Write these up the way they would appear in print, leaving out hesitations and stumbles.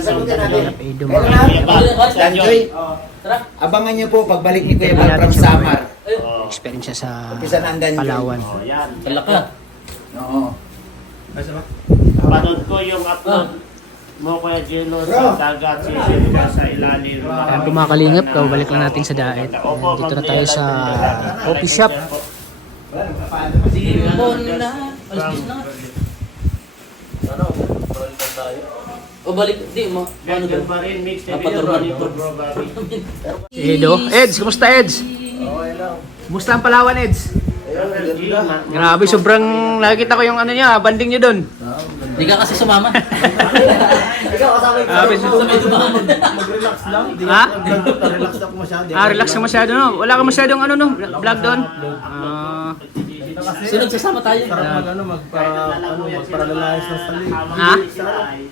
sasagutin natin. Pedo Kaya mga. na, Lanjoy, abangan niyo po pagbalik ni Kuya Bal from Samar. Experience siya sa Umpisa na ang Danjoy. Palawan. Oh, yan. Talaka. Oo. Panood ko yung upload mo Kuya Gino sa dagat, sisip ka sa ilalim. Kaya po mga kalingap, balik lang natin sa Daet. Dito na tayo sa coffee shop. Simon na. Alis na. Ano? Balikan tayo. O balik. Di, ano Ganyan daw? pa rin, mix na Papaturman video, ito. bro, Bobby. Si Edo. Eds, kumusta Eds? Kumusta ang Palawan Eds? Grabe, sobrang nakikita ko yung ano niya, banding niya doon. Di ka kasi sumama. Ikaw kasama yung Grabe, Mag-relax lang. Di Ha? relax ako masyado. Relax ka masyado no? Wala ka masyadong ano no, vlog doon? Sino sasama tayo? Sarap magparalalayas ng sali. Ha?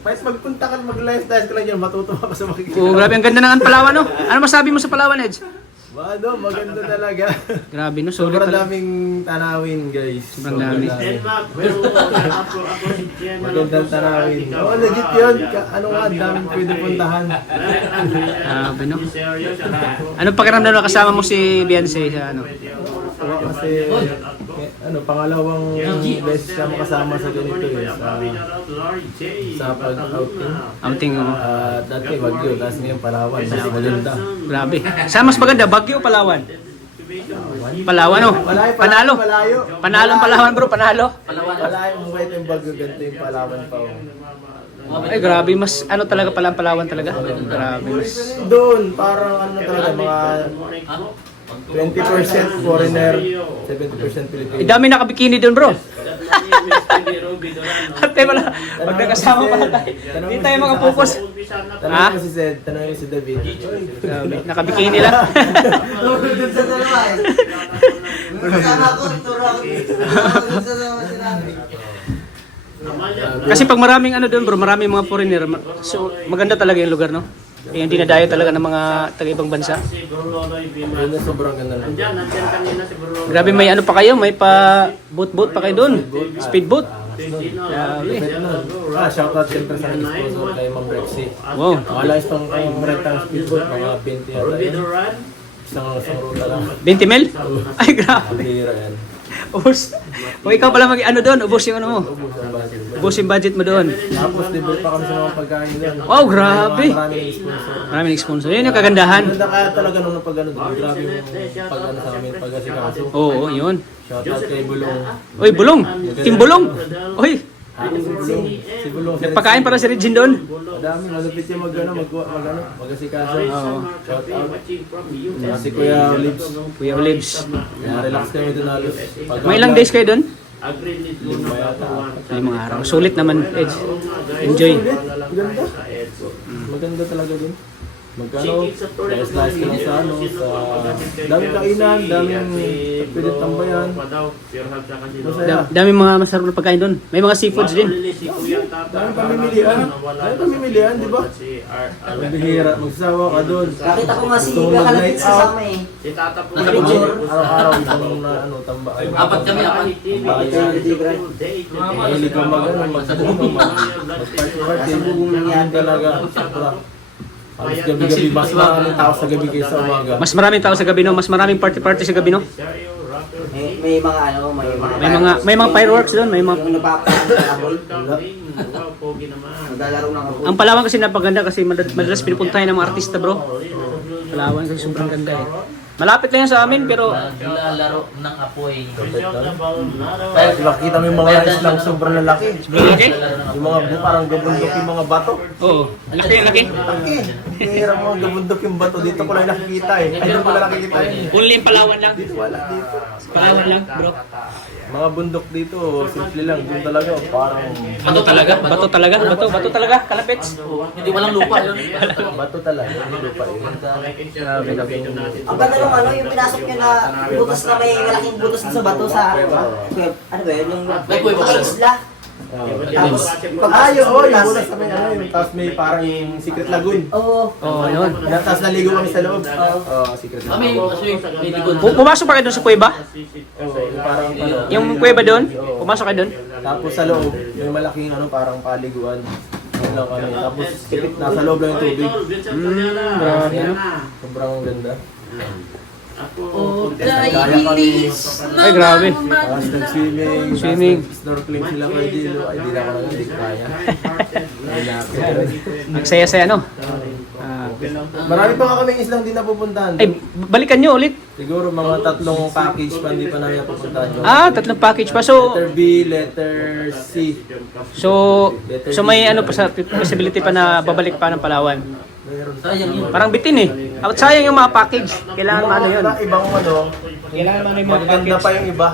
Pais magpunta ka, mag-layas ka lang yan, matutuwa ka sa makikita. Oh, grabe, ang ganda ng Palawan no? Ano masabi mo sa Palawan Eds? Maganda talaga. Grabe no, sulit Sobrang talaga. daming tanawin guys. Sobrang dami. Denmark, pero ako si Jen. Magandang tanawin. Oo, legit yun. Ano nga, daming pwede puntahan. Grabe no. Ano pakiramdam na kasama mo si Beyonce sa ano? Oo, kasi pangalawang beses siya makasama sa ganito sa pag-outing. Outing mo. Dati Baguio, tapos ngayon Palawan. Mas maganda. Grabe. Saan mas maganda, Baguio o Palawan? Palawan oh. Panalo. Malayo. Panalo ang Palawan bro, panalo. Malayo mo ba yung Baguio, ganito yung Palawan pa. Ay grabe, mas ano talaga pala ang Palawan talaga. Grabe mas. Doon, parang ano talaga, mga 20% foreigner, 70% Filipino. Dami nakabikini doon bro. Ate pala, pag nakasama pala tayo. Hindi tayo makapokus. Tanongin mo si Zed, tanongin mo si David. Grabe, nakabikini lang. Doon sa dalawa eh. Kasama ko, turo ako dito. Doon sa dalawa sinabi. Kasi pag maraming ano doon bro, maraming mga foreigner. So maganda talaga yung lugar no. Eh, hindi na dayo talaga ng mga taga-ibang bansa. Ganda, sobrang ganda lang. Grabe, may ano pa kayo, may pa boat pa kayo doon. Speedboat. Grabe. Shoutout siyempre sa sponsor kay Ma'am Rexy. Wow. Malayos pang rentang speedboat, mga 20 yata yan. Isang ruta lang. 20 mil? Ay, grabe. Bihira yan. Ubus. O ikaw pala ano doon, ubus yung ano mo. Ubus yung budget mo doon. Tapos libre pa kami sa mga pagkain doon. Wow, grabe. Maraming sponsor. Maraming sponsor. Yun yung kagandahan. Ganda kaya talaga nung pag-ano doon. Grabe yung pag-ano sa amin, pag-asikaso. Oo, yun. Shoutout kay Bulong. Uy, Bulong. Team Bulong. Uy, Si Bulong. nagpakain para si Regine doon. Madami, malupit yung mag-asikaso. Oo. Shoutout. Si Kuya Libs. Kuya Olives. Relax kami doon halos. May ilang days kayo doon? Lima yata. 5 araw. Sulit naman, Edge. Enjoy. Maganda. Maganda talaga doon. Magkano, slice ka lang sa daming kainan, daming pwede tambayan. Masaya. Dami mga masarap na pagkain doon. May mga seafoods din. Daming pamimilian, di ba? Magbihira, magsasawa ka doon. Nakita ko nga si Gusto mo Kakalapit mag-night sa out. sama eh. Araw-araw, isang na tambaan. Apat kami, apat. Mahilig ka mag-party, bubungin talaga. Sobra. Halos gabi-gabi, mas maraming tao sa gabi kaysa umaga. Mas maraming tao sa gabi no, mas maraming party sa gabi no. May mga ano, May mga fireworks doon, may mga yung napapaan sa abol. Naglalaro ng abol. Ang Palawan kasi napaganda kasi madalas pinupuntahan ng mga artista bro. Palawan kasi sobrang ganda eh. Malapit lang yan sa amin pero Naglalaro ng apoy. Nakita mo yung mga rice lang sobrang lalaki. laki. Yung mga parang gabundok yung mga bato. Oo, laki. Laki. Kaya mga gabundok yung bato. Dito ko lang nakikita eh. Dito ko lang nakikita yun. Only in Palawan lang. Dito wala dito. Palawan lang bro. Mga bundok dito, simple lang. Doon talaga parang Bato talaga? Bato talaga, kalapits. Hindi walang lupa yun. bato talaga. Hindi lupa yun. Ang ganda nung ano, yung pinasok nyo na butas na may malaking butas sa bato sa... Ano ba yun? Yung May kuweba pala. isla. Tapos, pag yung bulas sa may ano, yung tapos may parang secret lagoon. Oo. Oo, yun. Tapos naligo kami sa loob. Oo, secret Ah, may lagoon. may likod. Pumasok pa kayo doon sa kuweba? Oo, yung parang ano. Yung kuweba doon? Pumasok kayo doon? Tapos sa loob, may malaking ano, parang paliguan. lang kami. Tapos tipik nasa loob lang yung tubig. Grabe, no? Sobrang ganda. Oh, Kaya kami, Ay, grabe. tapos nag-swimming, Swimming. snorkeling sila kay Dilo. Ay, di na ako lang hindi kaya. Ay, Ang saya-saya, no? marami pa nga kami islang di napupuntahan. Ay, balikan nyo ulit. Siguro mga 3 package pa hindi pa namin napupuntahan. Ah, 3 package pa. So, Letter B, letter C. so may ano pa sa possibility pa na babalik pa ng Palawan. Meron. Sayang yun. Parang bitin eh. At sayang yung mga package. Kailangan ano yun. Ibang ano, Kailangan ano yung mga magaganda package. pa yung iba.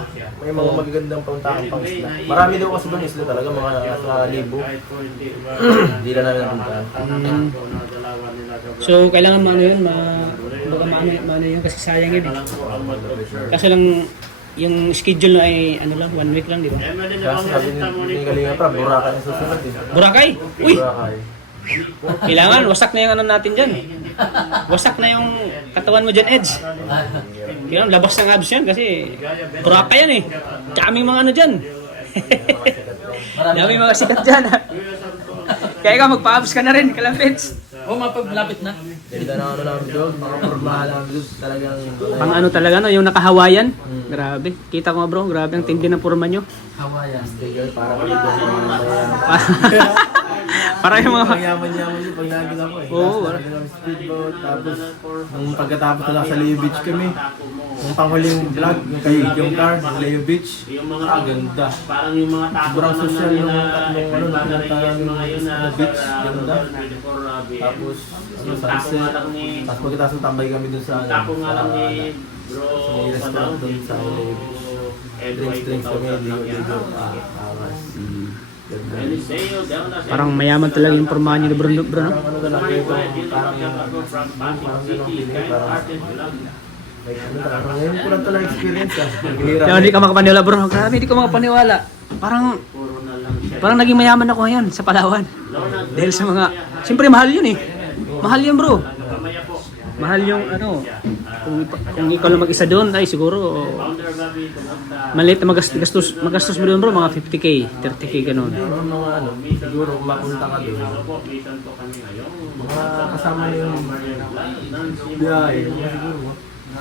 May mga magagandang puntahan pang isla. Marami daw kasi doon isla talaga, mga nasa 1,000. Hindi na namin napuntahan. So, kailangan maano yun, baka maano yun kasi sayang yun eh. Kaso lang, yung schedule ay ano lang, 1 week lang, di ba? Kasi sabi ni Kalinga pa, Boracay ang susunod eh. Boracay! Uy! Boracay. Kailangan, wasak na yung ano natin dyan. Wasak na yung katawan mo dyan, Eds. Kailangan, labas ng abs yan kasi Boracay yan eh. Daming mga ano dyan. Daming mga sikat dyan. Kaya ka, magpa-abs ka na rin, kalapits. Oh, mapaglapit na. Ganda na ano namin doon, mga pormahan namin doon, talagang... Pang ano talaga, no? Yung naka-Hawaiian. Grabe. Kita ko nga bro, grabe ang tindi ng purma nyo. Hawaiian. Para kami doon mga Para yung mga... Yaman-yaman yun pag nagin ako eh. Oo, Nasa kami speedboat, tapos nung pagkatapos na sa Leo Beach kami, nung panghuling vlog, yung car, Leo Beach, ganda. Parang yung mga tapo Sobrang naman social yung nila, tatlong ano, nakita namin sa beach, ganda. Tapos, ano, tapo nga lang sunset. ni Tapos pagkatapos tambay kami dun sa, tapo nga lang ni bro sa may restaurant dun sa Leo Beach. Drinks kami, ligo, awas. Parang mayaman talaga yung porma nyo, bro, no? Parang ano talaga ito, parang ganong feeling, parang like, ano talaga, ngayon ko lang ito na-experience ah. Kaya hindi ka makapaniwala bro, grabe hindi ko makapaniwala. Parang naging mayaman ako ngayon sa Palawan. Dahil sa mga, siyempre mahal yun eh. Mahal yun bro. Mahal yung ano, kung ikaw lang mag-isa doon, ay siguro maliit na magastos mo doon bro, mga 50k, 30k ganun. Pero mga ano, siguro kung mapunta ka doon, mga kasama yung biyahe, siguro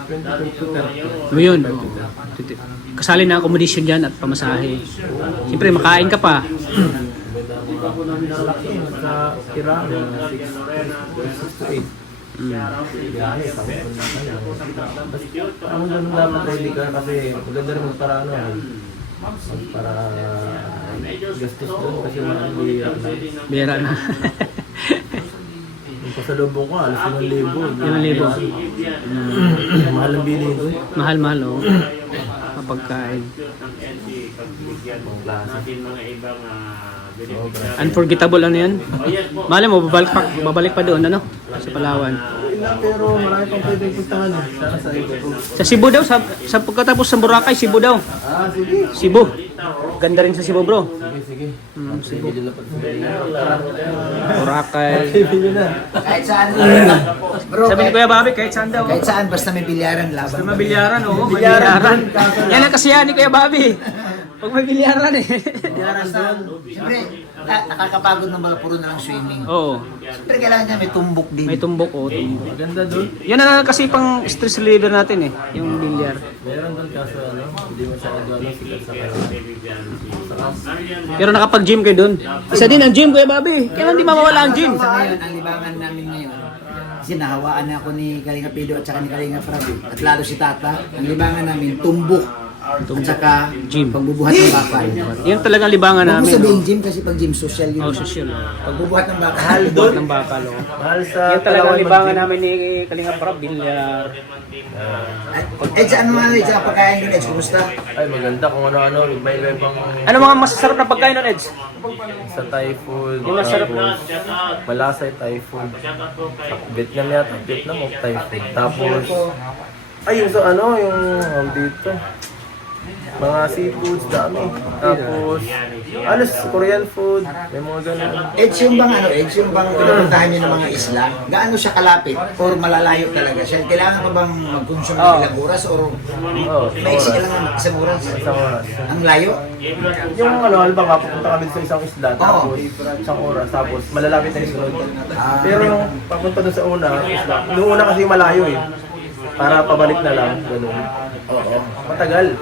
20 to 30. Ano yun? Kasali na accommodation dyan at pamasahe. Siyempre makain ka pa. Sa Kirang, 6 to 8. Biyahe, ang ganun dapat ready ka kasi maganda rin magpara ano para gastos doon kasi mga Bira na. yung pasalubong ko, alas 5,000. 5,000. Mahal ang bilhin doon. Mahal oh. Mapagkain. Unforgettable ano yan? Malay mo, babalik pa doon, ano? Sa Palawan. Pero marami pang pwede puntahan. Sana sa iba. Sa Cebu daw, sa pagkatapos sa Boracay, Cebu daw. Ah, sige. Cebu. Ganda rin sa Cebu, bro. Sige. Sige. Boracay. Sige na. Kahit saan. Bro, Sabi ni Kuya Bobby, kahit saan daw. kahit saan, basta may bilyaran laban. Basta mabilyaran, oo. Mabilyaran. Yan ang kasiyahan ni Kuya Bobby. Pag may bilyaran eh. Siyempre, nakakapagod ng mga puro na lang swimming. Oo. Siyempre, kailangan niya may tumbok din. May tumbok, oo. Tumbok. Maganda doon. Yan na kasi pang stress reliever natin eh. Yung bilyar. Meron doon kaso ano, hindi masyado ano, sikat sa Pero nakapag-gym kayo doon. Isa din ang gym, Kuya Bobby. Kailan di mawawala ang gym? Sa ngayon, ang libangan namin ngayon, kasi nahawaan na ako ni Kalinga Pido at saka ni Kalinga Prab. At lalo si Tata, ang libangan namin, tumbok. At saka, Gym. pagbubuhat ng bakal. Yan talagang libangan Huwag mo namin. sabihin No? gym kasi pag gym social yun. Oh, social. Oh. Pagbubuhat ng bakal. Buhat ng bakal. Oh. Mahal sa Yan talagang Palawan libangan mag-gym. namin ni Kalinga Prab, bilyar. Ed, ano mga Ed, sa pagkain yun, Ed, kumusta? Ay, maganda kung ano-ano. May pang Ano mga masasarap na pagkain nun, Eds? sa Thai food. Yung masarap na. Malasay Thai food. Vietnam yata. Vietnam o Thai food. Tapos, ay yung sa ano, yung dito. Mga seafoods, dami. Tapos, alos, Korean food, may mga ganun. Edge yung bang pinupuntahan niyo ng mga isla, gaano siya kalapit or malalayo talaga siya? Kailangan pa bang mag-consume ng ilang oras or may oras. isang oras? Isang oras. Ang layo? Yung halimbawa, pupunta kami sa isang isla, tapos isang oras, tapos malalapit na yung sunod. Pero yung papunta doon sa una, isla, yung una kasi malayo eh. Para pabalik na lang, ganun. Oo. Matagal.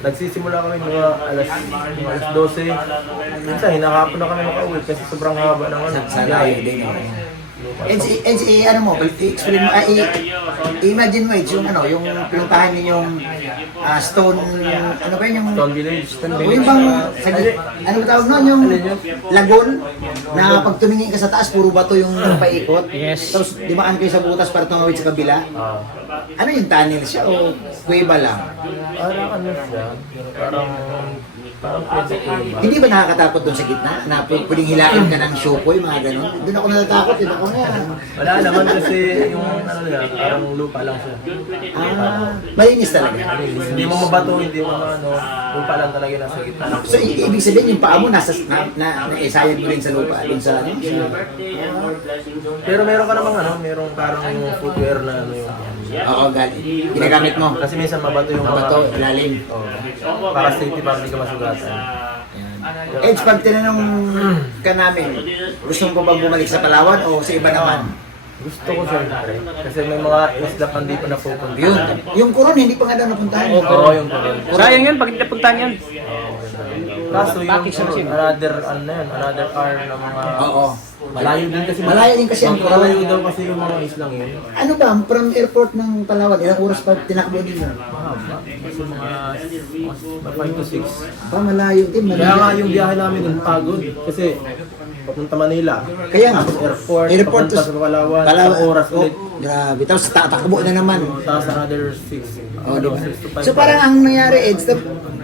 Nagsisimula kami mga alas 12. Minsan, hinahapon na kami makauwi kasi sobrang haba ng ano. Sa layo din. Ano mo, i-explain mo, imagine mo yung yung pinuntahan ninyong Stone, ano ba yung Stone Village. o yung bang, ano ba tawag nun, yung lagoon, na pag tumingin ka sa taas, puro bato yung paikot. Yes. Tapos dimaan kayo sa butas para tumawid sa kabila. Ano yung tunnel siya o kuweba lang? Parang ano siya, parang pwede ko ba? Hindi ba nakakatakot doon sa gitna? Na pwedeng hilain ka ng syokoy, mga ganun? Doon ako natatakot, yun ako nga. Wala naman kasi yung ano niya, parang lupa lang siya. Malinis talaga. Hindi mo mabato, hindi mo ano, lupa lang talaga nasa gitna. So, ibig sabihin yung paa mo naisayag mo rin sa lupa, doon sa ano? Pero meron ka namang ano, merong parang footwear na ano yung Oo, ginagamit mo. kasi minsan mabato yung mga Bato, ilalim. para safety para hindi ka masugatan. Edge, pag tinanong ka namin, gusto mo pa bang bumalik sa Palawan o sa iba naman? Gusto ko siyempre, kasi may mga isla pa hindi pa napupunta. Yun, yung Coron hindi pa nga daw napuntahan. Oo, yung Coron. Sayang yan, pag napuntahan yan. Kaso yung another, ano na yun, another hour na mga... Oo. Malayo din kasi. Malayo din kasi ang Coron. Malayo daw kasi yung mga islang yun. Ano ba, from airport ng Palawan, ilang oras pa tinakbo ninyo? Mahaba. Kasi mga 5 to 6. Malayo din, Kaya nga malayo. yung biyahe namin dun pagod. Kasi papunta Manila. Kaya nga, Tapos airport to papunta sa Palawan. Isang oras ulit. Grabe, tapos tatakbo na naman. Tapos another 6. Oh, diba? So parang ang nangyari, Eds,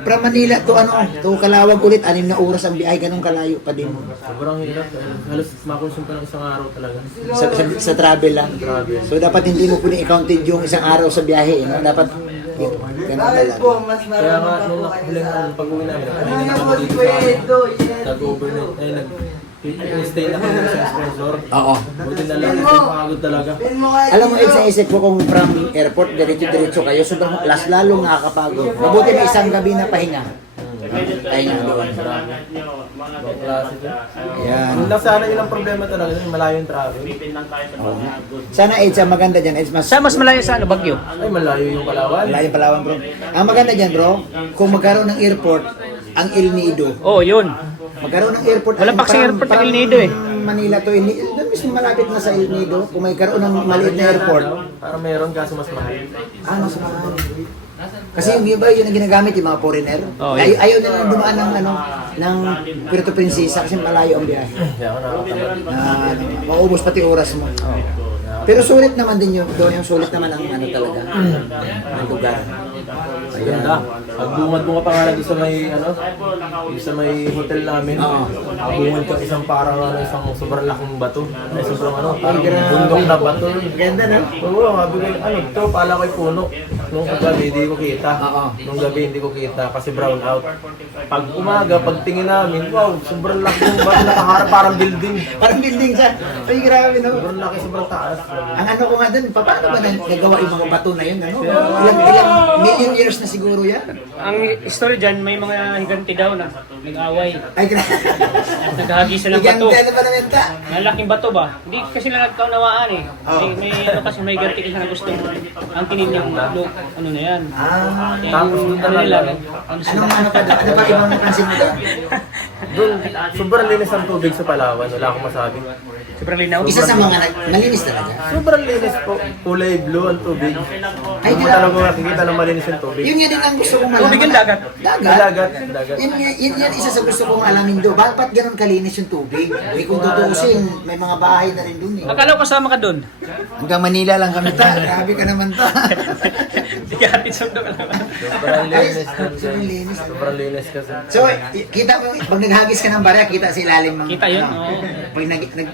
from Manila to to Calawag ulit, 6 na oras ang biyahe, ganun kalayo pa din. Sobrang hirap. Halos makonsume pa ng isang araw talaga. Sa travel lang. So dapat hindi mo pwedeng i-counted yung isang araw sa biyahe, no? Dapat ganun talaga. Kaya nga, nung huling pag-uwi namin, kanina na kami dito sa nag-overnight, stay na kami sa sponsor. Oo. Buti na lang kasi pagod talaga. Alam mo, Eds, naisip ko kung from airport, diretso kayo, so mas lalong nakakapagod. Mabuti na isang gabi na pahinga. Pahinga doon. Ibang klase din. Ayan. Yun lang sana yun ang problema talaga, yung malayo yung traffic. Sana, Eds, ang maganda dyan, Eds, Sa mas malayo sa ano, Baguio. Ay, malayo yung Palawan. Malayo Palawan, bro. Ang maganda dyan, bro, kung magkaroon ng airport, ang El Nido. Oo, yun. Magkaroon ng airport. Wala pa kasing airport ng El Nido eh. Manila to El Nido. Doon mismo malapit na sa El Nido. Kung may karoon ng maliit na airport. Parang meron kaso mas mahal. Mas mahal. Kasi yung iba yun ang ginagamit yung mga foreigner. Oh, Ayaw nila dumaan ng ng Puerto Princesa kasi malayo ang biyahe. Kaya ako nakakatamad. Maubos pati oras mo. Pero sulit naman din yun. Doon yung sulit naman ang talaga. Ang lugar. Ganda. Agbungad-bunga pa nga na doon sa may, doon sa may hotel namin. Agbungad ka isang parang isang sobrang laking bato. Ay sobrang parang bundok na bato. Ganda na. Oo, sabi ko, ito, pala ko'y puno. Nung gabi, hindi ko kita. Nung gabi, hindi ko kita kasi brown out. Pag umaga, pag tingin namin, wow, sobrang laki yung bato nakaharap, parang building. Parang building siya. Ay, grabe no. Sobrang laki, sobrang taas. Ang ko nga dun, paano ba nagawa yung mga bato na yun? Ilang million years na siguro yan? Ang story dyan, may mga higanti daw na nag-away. Ay, grabe. Naghahagi sila ng bato. Ganda na pa naman ta. Malaking bato ba? Hindi kasi na nagkaunawaan eh. May ganti kasi na gusto ang tingin niyang ano na yan. Tapos doon talaga. Anong pa daw? Ano pa ibang napansin mo daw? Doon, sobrang linis ang tubig sa Palawan. Wala akong masabi. Sobrang linaw. Isa sa mga malinis talaga. Sobrang linis po. Kulay blue ang tubig. Ay, Hindi mo talaga makikita ng malinis yung tubig. Yun nga din ang gusto kong malaman. Tubig yung dagat. Dagat? Dagat. Yan isa sa gusto kong alamin doon. Bakit ganun kalinis yung tubig? Eh kung tutuusin, may mga bahay na rin doon eh. Akala ko kasama ka doon. Hanggang Manila lang kami ta. Grabe ka naman ta. Tigahatid sundo ka naman. Sobrang linis. Sobrang linis. Sobrang linis kasi. So, kita mo, pag naghagis ka ng barya, kita sa ilalim ng... Kita yun, ano, oo. Pag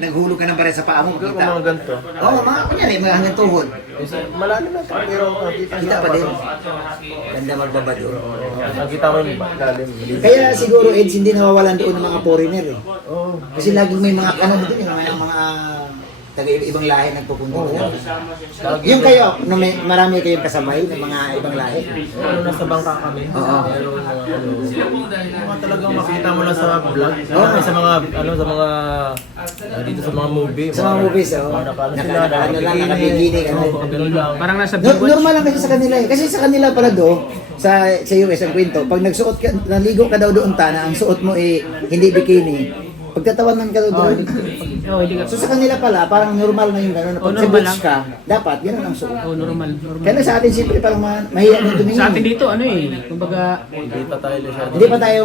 naghulog ka ng barya sa paa mo, Siguro kita. mga ganito. Oo, mga kunyari, mga hanggang tuhod. Kasi malalim na ito, pero nakita Kita pa din. Ganda magbabado. Nakita mo yung lalim. Kaya siguro, Eds, hindi nawawalan doon ng mga foreigner eh. Oo. Kasi laging may mga kanan doon, may mga taga-ibang lahi nagpupunta doon. Yung kayo, no, marami kayong kasabay ng mga ibang lahi. Ano, nasa bangka kami. Oo. Pero mga talagang makita mo lang sa vlog. Sa mga, sa mga, dito sa mga movie. Sa mga movies, oh. Ano lang, nakabikini, ano. Ganun lang. Parang nasa Baywatch. Normal lang kasi sa kanila eh. Kasi sa kanila pala sa US ang kwento, pag nagsuot ka, naligo ka daw doon na ang suot mo eh hindi bikini, pagtatawanan ka daw doon. Oo, hindi ka. So sa kanila pala, parang normal na yung gano'n. Pag sa normal beach ka, dapat gano'n ang suot. Oo, normal. Kaya lang sa atin siyempre parang mahiya na tumingin. Sa atin dito, ano eh, kumbaga, Hindi pa tayo masyado. Hindi pa tayo...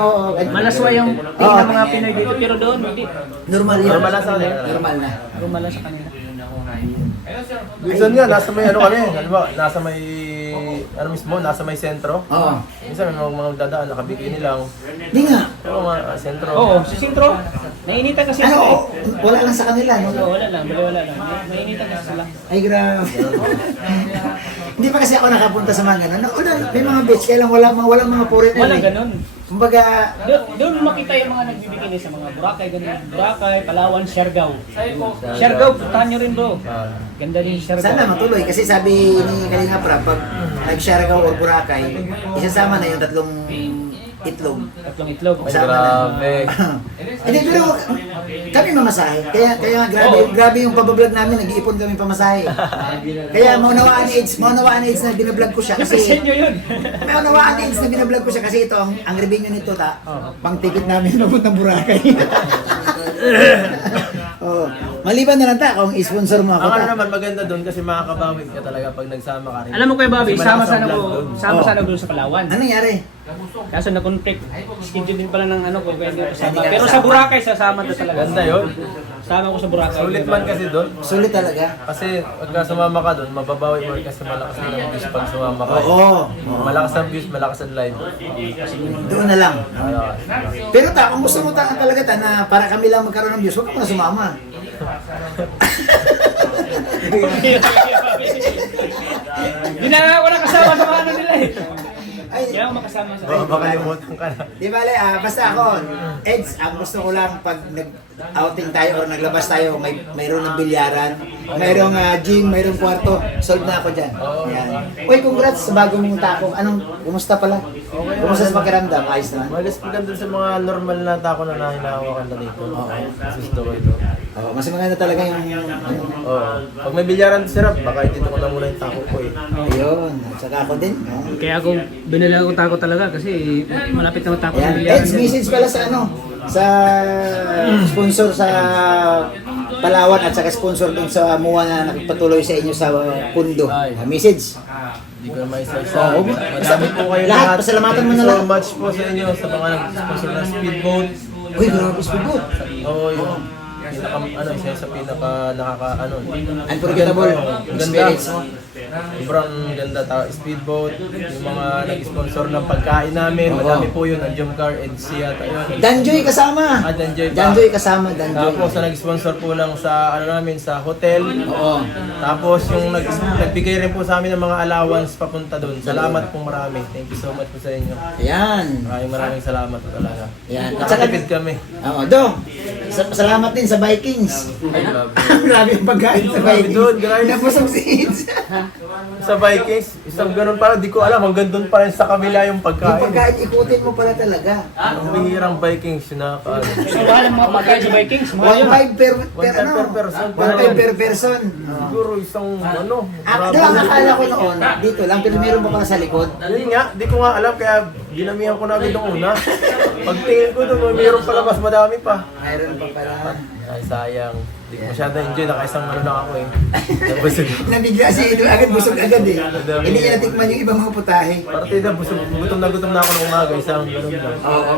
malaswa yung tingin ng mga Pinoy dito, pero doon, hindi. Normal yun. Normal lang sa kanila. Normal na. Normal lang sa kanila. Minsan nga, nasa may ano kami, halimbawa, nasa may, ano mismo, nasa may sentro. Oo. Minsan may mga dadaan, nakabikini lang. Hindi nga. Oo, sentro. Oo, sa sintro, nainitan kasi sila eh. Wala lang sa kanila, no? Oo, wala lang, wala lang. Nainitan kasi sila. Ay, grabe. Hindi pa kasi ako nakapunta sa mga gano'n. May mga beach, kaya lang walang mga foreigner. Walang eh. ganun. Kumbaga, Doon makita yung mga nagbibikini sa mga Boracay, ganun. Boracay, Palawan, Siargao. Siargao, puntahan nyo rin bro. Ganda din yung Siargao. sana matuloy. Kasi sabi ni Kalinga Prab, pag nag-Siargao or Boracay, isasama na yung tatlong itlog. Tatlong itlog. Ay, grabe. Hindi, pero kami mamasahe. Kaya grabe yung pabablog namin, nag-iipon kami pamasahe. Kaya maunawaan ni AIDS na binablog ko siya. Kasi sa Kasi inyo yun. maunawaan ni AIDS na binablog ko siya kasi ito, ang revenue nito, pang ticket namin papuntang Boracay. Oh, maliban na lang kung i-sponsor mo ako. Ang ano naman maganda doon kasi makakabawi ka talaga pag nagsama ka rin. Alam mo Kuya Bobby, Kasi sama malakas sana ang ko, vlog doon. sama sana ko doon sa Palawan. Ano nangyari? Kaso na-conflict. Schedule din pala ng ano ko, kaya hindi ko kasama. Pero sa Boracay, sasama na talaga. Ganda yun. Sama ko sa Boracay. Sulit man kasi doon. Sulit talaga. Kasi pagka sumama ka doon, mababawi mo rin kasi malakas na ang views pag sumama ka. Oo. Malakas ang views, malakas ang live. Doon na lang. Malakas. Pero kung gusto mo talaga na para kami lang magkaroon ng views, huwag ka na sumama. Hindi na ako nakasama sa mga ano nila eh. Ay, Hindi ako makasama sa Baka makalimutan ka na. di bale, basta ako, Eds, ang gusto ko lang pag nag-outing tayo or naglabas tayo, mayroon ng bilyaran, mayroong gym, mayroong kwarto, solve na ako dyan. Yan. Uy, congrats sa bagong mong tako. Kumusta pala? Kumusta sa pakiramdam? Ayos naman. Malis pa doon sa mga normal na tako na hinahawakan na dito. Gusto ko ito. Oh, mas maganda talaga yung... Oo. Pag may bilyaran sa sarap, baka dito ko na muna yung tako ko eh. Ayun, saka ako din. Oh. Kaya ako, binala ko tako talaga kasi malapit na matako Ayan, ng bilyaran. Eds, message pala sa sa sponsor sa Palawan at saka sponsor dun sa MUA na nakipatuloy sa inyo sa Pundo. Message. Hindi ko na maisa-isa. Oo. Madami po kayo Lahat, pasalamatan mo na Thank you lang. so much po sa inyo sa mga nag-sponsor ng speedboat. Uy, grabe speedboat. Oo, yung isa sa pinaka Unforgettable experience. Sobrang ganda speedboat, yung mga nag-sponsor ng pagkain namin, madami po yun, ang Jumcar and Sia tayo. Danjoy kasama. Danjoy pa. Danjoy kasama, Danjoy. Tapos na nag-sponsor po lang sa namin sa hotel. Oo. Tapos yung nagbigay rin po sa amin ng mga allowance papunta doon. Salamat po marami. Thank you so much po sa inyo. Ayan. Maraming salamat po talaga. Ayan. At saka, Nakatipid kami. oo, Dong. Salamat din sa Vikings. Ay, grabe. Grabe yung pagkain sa Grabe Vikings. doon, guys. Napusog si Eds. Sa Vikings, isang ganun parang di ko alam, hanggang doon pa rin sa kabila yung Yung pagkain. pagkain, ikutin mo pala talaga. Ang bihirang Vikings na So, mahal ang mga pagkain sa Vikings. Mahal yun. 1.5 per 1.5 per person. 1.5 per person. Siguro isang ano. Ang akala ko noon, dito lang, pero meron pa pala sa likod. Yun nga, di ko nga alam kaya ginamihan ko na agad nung una. Pagtingin ko doon, mayroon pala mas madami pa. Mayroon pa pala. Ay sayang, di ko masyado enjoy, nakaisang ano lang ako eh. Nabusog. Nabigla si Edo agad, busog agad eh. Hindi niya natikman yung ibang mga putahe. Partida, gutom na ako ng umaga, isang ganun lang. Oo.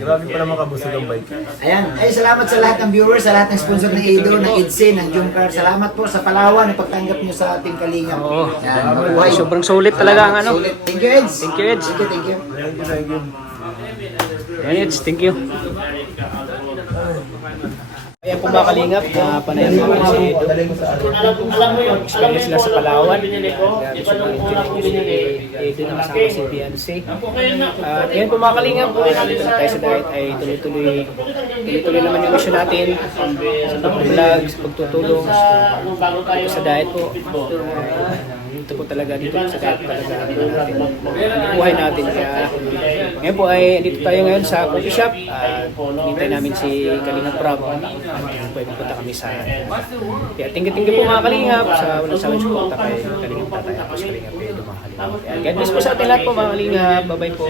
Grabe pa naman kabusog ang bike. Ayan. Ay, salamat sa lahat ng viewers, sa lahat ng sponsor ng Edo, ng Idsin, ng Jumcar. Salamat po sa Palawan, na pagtanggap nyo sa ating Kalingap. Oo. Yan, mabuhay. Sobrang sulit talaga ang ano. Sulit. Thank you, Eds. Thank you, Eds. Thank you, thank you. Thank you. Yan, Eds. Thank you. Ayan po mga kalingap, panayan po kami si Edo. Alam mo yun, Sila sa Palawan. binili ko, iba nung una kong binili. Edo na kasama si Beyonce. Kaya na, At yan po mga kalingap, dito na tayo sa diet ay tuloy-tuloy naman yung mission natin sa pag-vlog, sa pagtutulong nung bago tayo sa diet po. Ito po talaga dito sa diet talaga natin ang buhay natin. Kaya ngayon po ay dito tayo ngayon sa coffee shop. Hinintay namin si Kalingap Rob. Pwede punta kami sa kaya tinggi-tinggi po mga kalingap sa walang sawang suporta kay Kalingap Tatay at Kalingap Edo mga kalingap. Kaya God bless po sa ating lahat po mga kalingap. Bye bye po.